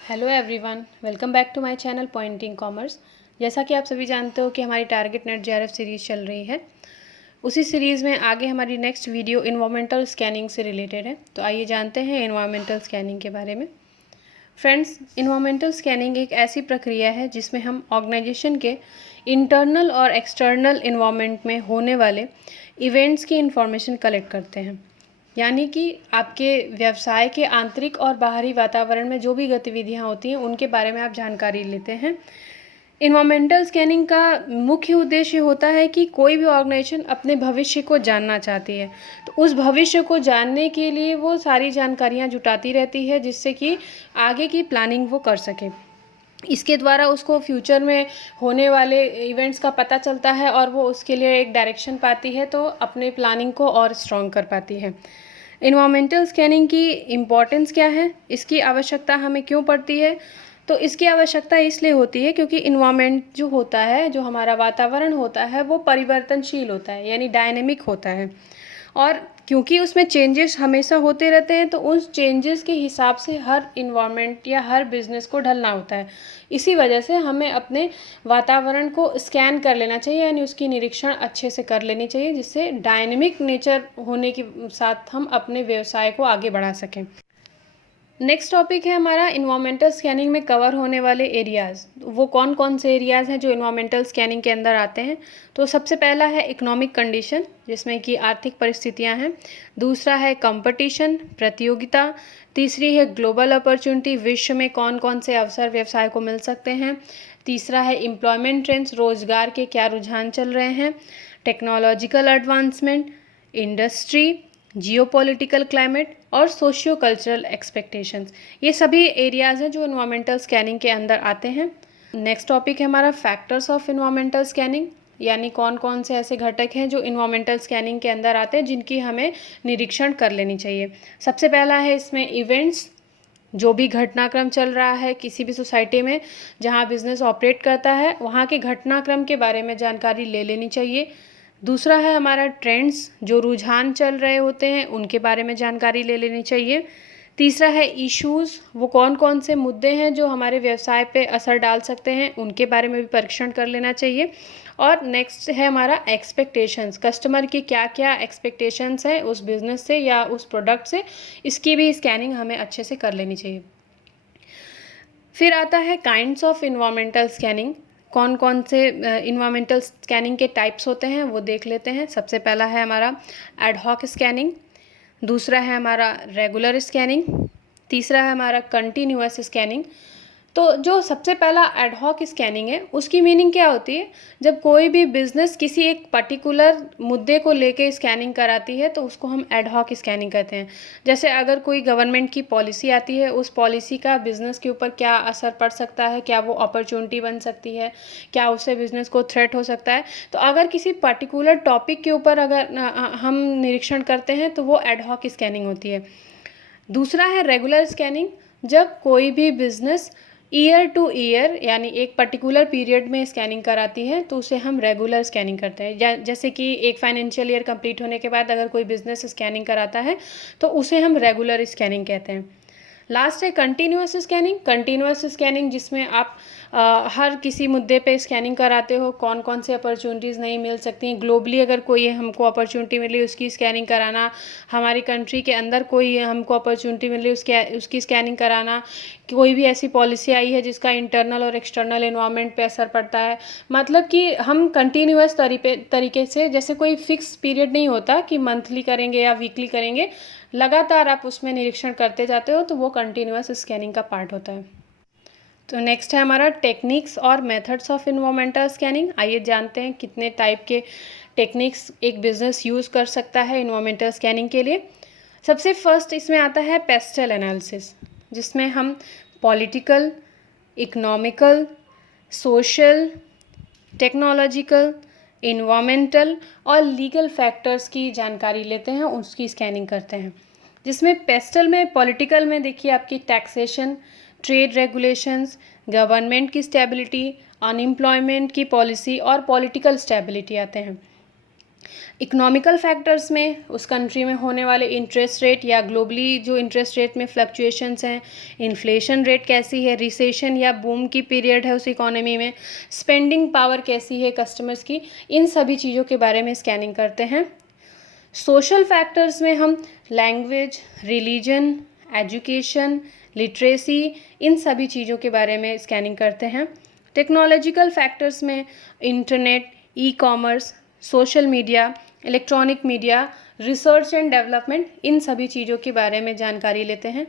Hello everyone, welcome back to my channel pointing commerce. जैसा कि आप सभी जानते हो कि हमारी टारगेट नेट जेआरएफ सीरीज़ चल रही है। उसी सीरीज़ में आगे हमारी नेक्स्ट वीडियो इन्वायरमेंटल स्कैनिंग से रिलेटेड है। तो आइए जानते हैं इन्वायरमेंटल स्कैनिंग के बारे में। फ्रेंड्स, इन्वायरमेंटल स्कैनिंग एक ऐसी प्रक्रिया है जिसमें हम ऑर्गेनाइजेशन के इंटरनल और एक्सटर्नल इन्वायरमेंट में होने वाले इवेंट्स की इंफॉर्मेशन कलेक्ट करते हैं। यानी कि आपके व्यवसाय के आंतरिक और बाहरी वातावरण में जो भी गतिविधियां होती हैं उनके बारे में आप जानकारी लेते हैं। इन्वायरमेंटल स्कैनिंग का मुख्य उद्देश्य होता है कि कोई भी ऑर्गेनाइजेशन अपने भविष्य को जानना चाहती है, तो उस भविष्य को जानने के लिए वो सारी जानकारियां जुटाती रहती है जिससे कि आगे की प्लानिंग वो कर सके। इसके द्वारा उसको फ्यूचर में होने वाले इवेंट्स का पता चलता है और वो उसके लिए एक डायरेक्शन पाती है, तो अपने प्लानिंग को और स्ट्रॉन्ग कर पाती है। इन्वायरमेंटल स्कैनिंग की इम्पॉर्टेंस क्या है, इसकी आवश्यकता हमें क्यों पड़ती है? तो इसकी आवश्यकता इसलिए होती है क्योंकि इन्वायरमेंट जो होता है, जो हमारा वातावरण होता है, वो परिवर्तनशील होता है, यानी डायनेमिक होता है। और क्योंकि उसमें चेंजेस हमेशा होते रहते हैं, तो उस चेंजेस के हिसाब से हर इन्वायरमेंट या हर बिजनेस को ढलना होता है। इसी वजह से हमें अपने वातावरण को स्कैन कर लेना चाहिए, यानी उसकी निरीक्षण अच्छे से कर लेनी चाहिए, जिससे डायनेमिक नेचर होने के साथ हम अपने व्यवसाय को आगे बढ़ा सकें। नेक्स्ट टॉपिक है हमारा इन्वायरमेंटल स्कैनिंग में कवर होने वाले एरियाज़। वो कौन कौन से एरियाज़ हैं जो इन्वायरमेंटल स्कैनिंग के अंदर आते हैं? तो सबसे पहला है इकोनॉमिक कंडीशन, जिसमें कि आर्थिक परिस्थितियां हैं। दूसरा है कंपटीशन, प्रतियोगिता। तीसरी है ग्लोबल अपॉर्चुनिटी, विश्व में कौन कौन से अवसर व्यवसाय को मिल सकते हैं। तीसरा है एम्प्लॉयमेंट ट्रेंड्स, रोजगार के क्या रुझान चल रहे हैं। Technological advancement, industry, geopolitical climate और सोशियो कल्चरल एक्सपेक्टेशंस। ये सभी एरियाज़ हैं जो इन्वायरमेंटल स्कैनिंग के अंदर आते हैं। नेक्स्ट टॉपिक है हमारा फैक्टर्स ऑफ इन्वायरमेंटल स्कैनिंग, यानी कौन कौन से ऐसे घटक हैं जो इन्वायरमेंटल स्कैनिंग के अंदर आते हैं जिनकी हमें निरीक्षण कर लेनी चाहिए। सबसे पहला है इसमें इवेंट्स, जो भी घटनाक्रम चल रहा है किसी भी सोसाइटी में जहाँ बिजनेस ऑपरेट करता है, वहाँ के घटनाक्रम के बारे में जानकारी ले लेनी चाहिए। दूसरा है हमारा ट्रेंड्स, जो रुझान चल रहे होते हैं उनके बारे में जानकारी ले लेनी चाहिए। तीसरा है इश्यूज़, वो कौन कौन से मुद्दे हैं जो हमारे व्यवसाय पे असर डाल सकते हैं, उनके बारे में भी परीक्षण कर लेना चाहिए। और नेक्स्ट है हमारा एक्सपेक्टेशंस, कस्टमर की क्या क्या एक्सपेक्टेशंस हैं उस बिज़नेस से या उस प्रोडक्ट से, इसकी भी स्कैनिंग हमें अच्छे से कर लेनी चाहिए। फिर आता है काइंड्स ऑफ इन्वायरमेंटल स्कैनिंग, कौन कौन से इन्वायरमेंटल स्कैनिंग के टाइप्स होते हैं वो देख लेते हैं। सबसे पहला है हमारा एडहॉक स्कैनिंग, दूसरा है हमारा रेगुलर स्कैनिंग, तीसरा है हमारा कंटिन्यूअस स्कैनिंग। तो जो सबसे पहला एडहॉक स्कैनिंग है उसकी मीनिंग क्या होती है? जब कोई भी बिज़नेस किसी एक पर्टिकुलर मुद्दे को लेके स्कैनिंग कराती है तो उसको हम एडहॉक स्कैनिंग कहते हैं। जैसे अगर कोई गवर्नमेंट की पॉलिसी आती है, उस पॉलिसी का बिज़नेस के ऊपर क्या असर पड़ सकता है, क्या वो अपॉर्चुनिटी बन सकती है, क्या उससे बिज़नेस को थ्रेट हो सकता है, तो अगर किसी पर्टिकुलर टॉपिक के ऊपर अगर हम निरीक्षण करते हैं तो वो एडहॉक स्कैनिंग होती है। दूसरा है रेगुलर स्कैनिंग, जब कोई भी बिज़नेस ईयर टू ईयर यानी एक पर्टिकुलर पीरियड में स्कैनिंग कराती है तो उसे हम रेगुलर स्कैनिंग करते हैं। जैसे कि एक फाइनेंशियल ईयर कंप्लीट होने के बाद अगर कोई बिज़नेस स्कैनिंग कराता है तो उसे हम रेगुलर स्कैनिंग कहते हैं। लास्ट है कंटिन्यूअस स्कैनिंग। कंटिन्यूअस स्कैनिंग जिसमें आप हर किसी मुद्दे पे स्कैनिंग कराते हो, कौन कौन से अपॉर्चुनिटीज़ नहीं मिल सकती, ग्लोबली अगर कोई हमको अपॉर्चुनिटी मिली उसकी स्कैनिंग कराना, हमारी कंट्री के अंदर कोई हमको अपॉर्चुनिटी मिली उसकी स्कैनिंग कराना, कोई भी ऐसी पॉलिसी आई है जिसका इंटरनल और एक्सटर्नल एनवायरनमेंट पे असर पड़ता है। मतलब कि हम कंटिन्यूअस तरीके से, जैसे कोई फिक्स पीरियड नहीं होता कि मंथली करेंगे या वीकली करेंगे, लगातार आप उसमें निरीक्षण करते जाते हो तो वो कंटिन्यूअस स्कैनिंग का पार्ट होता है। तो नेक्स्ट है हमारा टेक्निक्स और मेथड्स ऑफ इन्वायरमेंटल स्कैनिंग। आइए जानते हैं कितने टाइप के टेक्निक्स एक बिजनेस यूज़ कर सकता है इन्वायरमेंटल स्कैनिंग के लिए। सबसे फर्स्ट इसमें आता है पेस्टल एनालिसिस, जिसमें हम political, economical, social, technological, environmental और लीगल फैक्टर्स की जानकारी लेते हैं, उसकी स्कैनिंग करते हैं। जिसमें पेस्टल में, पॉलिटिकल में देखिए आपकी टैक्सेशन, ट्रेड रेगुलेशंस, गवर्नमेंट की स्टेबिलिटी, अनएम्प्लॉयमेंट की पॉलिसी और पॉलिटिकल स्टेबिलिटी आते हैं। इकोनॉमिकल फैक्टर्स में उस कंट्री में होने वाले इंटरेस्ट रेट या ग्लोबली जो इंटरेस्ट रेट में फ्लक्चुएशंस हैं, इन्फ्लेशन रेट कैसी है, रिसेशन या बूम की पीरियड है उस इकोनॉमी में, स्पेंडिंग पावर कैसी है कस्टमर्स की, इन सभी चीज़ों के बारे में स्कैनिंग करते हैं। सोशल फैक्टर्स में हम लैंग्वेज, रिलीजन, एजुकेशन, लिटरेसी, इन सभी चीज़ों के बारे में स्कैनिंग करते हैं। टेक्नोलॉजिकल फैक्टर्स में internet, e commerce, social media, electronic media, research and development, इन सभी चीज़ों के बारे में जानकारी लेते हैं।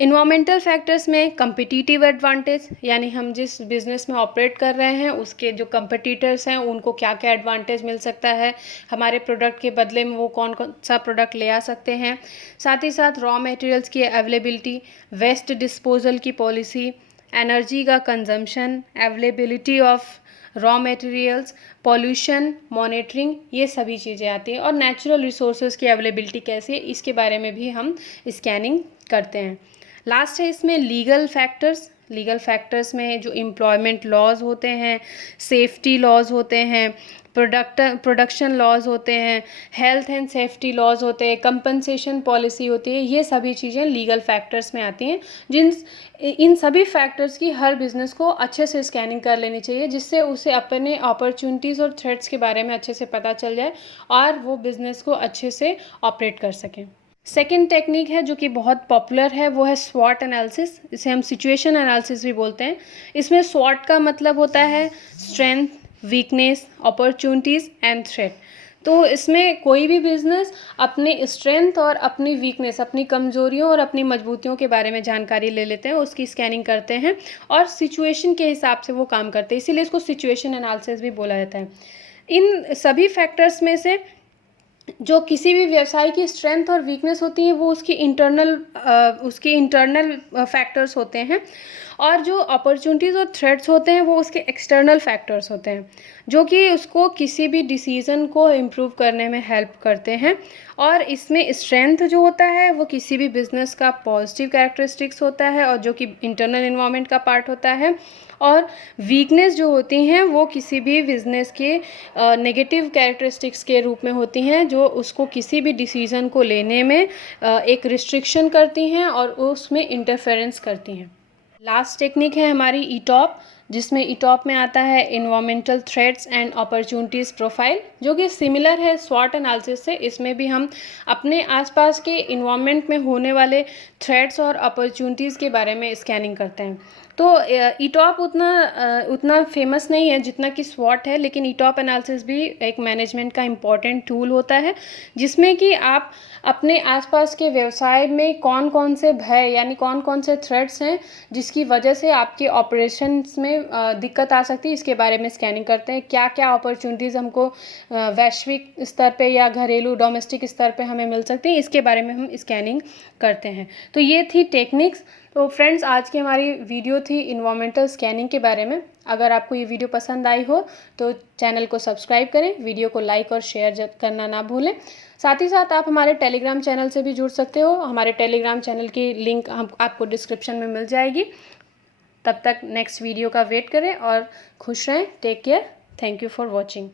इन्वायरमेंटल फैक्टर्स में कम्पिटिटिव एडवांटेज, यानी हम जिस बिज़नेस में ऑपरेट कर रहे हैं उसके जो कंपटीटर्स हैं उनको क्या क्या एडवांटेज मिल सकता है, हमारे प्रोडक्ट के बदले में वो कौन कौन सा प्रोडक्ट ले आ सकते हैं। साथ ही साथ रॉ मटेरियल्स की अवेलेबिलिटी, वेस्ट डिस्पोजल की पॉलिसी, एनर्जी का consumption, availability of raw materials, pollution monitoring, ये सभी चीज़ें आती हैं। और नेचुरल रिसोर्सेज की अवेलेबिलिटी कैसी है, इसके बारे में भी हम स्कैनिंग करते हैं। लास्ट है इसमें लीगल फैक्टर्स। लीगल फैक्टर्स में जो एम्प्लॉयमेंट लॉज होते हैं, सेफ्टी लॉज होते हैं, प्रोडक्शन लॉज होते हैं, हेल्थ एंड सेफ्टी लॉज होते हैं, कंपनसेशन पॉलिसी होती है, ये सभी चीज़ें लीगल फैक्टर्स में आती हैं। इन सभी फैक्टर्स की हर बिज़नेस को अच्छे से स्कैनिंग कर लेनी चाहिए, जिससे उसे अपने अपॉर्चुनिटीज़ और थ्रेट्स के बारे में अच्छे से पता चल जाए और वो बिज़नेस को अच्छे से ऑपरेट कर सकें। सेकेंड टेक्निक है जो कि बहुत पॉपुलर है, वो है स्वॉट एनालिसिस। इसे हम सिचुएशन एनालिसिस भी बोलते हैं। इसमें स्वॉट का मतलब होता है strength, weakness, opportunities and threat. तो इसमें कोई भी बिजनेस अपने स्ट्रेंथ और अपनी वीकनेस, अपनी कमजोरियों और अपनी मजबूतियों के बारे में जानकारी ले लेते हैं, उसकी स्कैनिंग करते हैं और सिचुएशन के हिसाब से वो काम करते हैं, इसीलिए इसको सिचुएशन एनालिसिस भी बोला जाता है। इन सभी फैक्टर्स में से जो किसी भी व्यवसाय की स्ट्रेंथ और वीकनेस होती है वो उसकी इंटरनल फैक्टर्स होते हैं, और जो अपॉर्चुनिटीज़ और थ्रेट्स होते हैं वो उसके एक्सटर्नल फैक्टर्स होते हैं, जो कि उसको किसी भी डिसीज़न को इम्प्रूव करने में हेल्प करते हैं। और इसमें स्ट्रेंथ जो होता है वो किसी भी बिजनेस का पॉजिटिव कैरेक्टरिस्टिक्स होता है और जो कि इंटरनल इन्वायरमेंट का पार्ट होता है, और वीकनेस जो होती हैं वो किसी भी बिजनेस के नेगेटिव कैरेक्टरिस्टिक्स के रूप में होती हैं, जो उसको किसी भी डिसीज़न को लेने में एक रिस्ट्रिक्शन करती हैं और उसमें इंटरफेरेंस करती हैं। लास्ट टेक्निक है हमारी ईटॉप, जिसमें ईटॉप में आता है environmental threats and opportunities profile, जो कि सिमिलर है स्वॉट एनालिसिस से। इसमें भी हम अपने आसपास के इन्वायरमेंट में होने वाले थ्रेट्स और अपॉर्चुनिटीज़ के बारे में स्कैनिंग करते हैं। तो ईटॉप उतना फेमस नहीं है जितना कि स्वॉट है, लेकिन ईटॉप एनालिसिस भी एक मैनेजमेंट का इम्पॉर्टेंट टूल होता है, जिसमें कि आप अपने आसपास के व्यवसाय में कौन कौन से भय यानी कौन कौन से थ्रेट्स हैं जिसकी वजह से आपके ऑपरेशंस में दिक्कत आ सकती है, इसके बारे में स्कैनिंग करते हैं। क्या क्या अपॉर्चुनिटीज़ हमको वैश्विक स्तर पे या घरेलू डोमेस्टिक स्तर पे हमें मिल सकती हैं, इसके बारे में हम स्कैनिंग करते हैं। तो ये थी टेक्निक्स। तो फ्रेंड्स, आज की हमारी वीडियो थी इन्वायरमेंटल स्कैनिंग के बारे में। अगर आपको ये वीडियो पसंद आई हो तो चैनल को सब्सक्राइब करें, वीडियो को लाइक और शेयर करना ना भूलें। साथ ही साथ आप हमारे टेलीग्राम चैनल से भी जुड़ सकते हो। हमारे टेलीग्राम चैनल की लिंक आपको डिस्क्रिप्शन में मिल जाएगी। तब तक नेक्स्ट वीडियो का वेट करें और खुश रहें। Take care. Thank you for watching.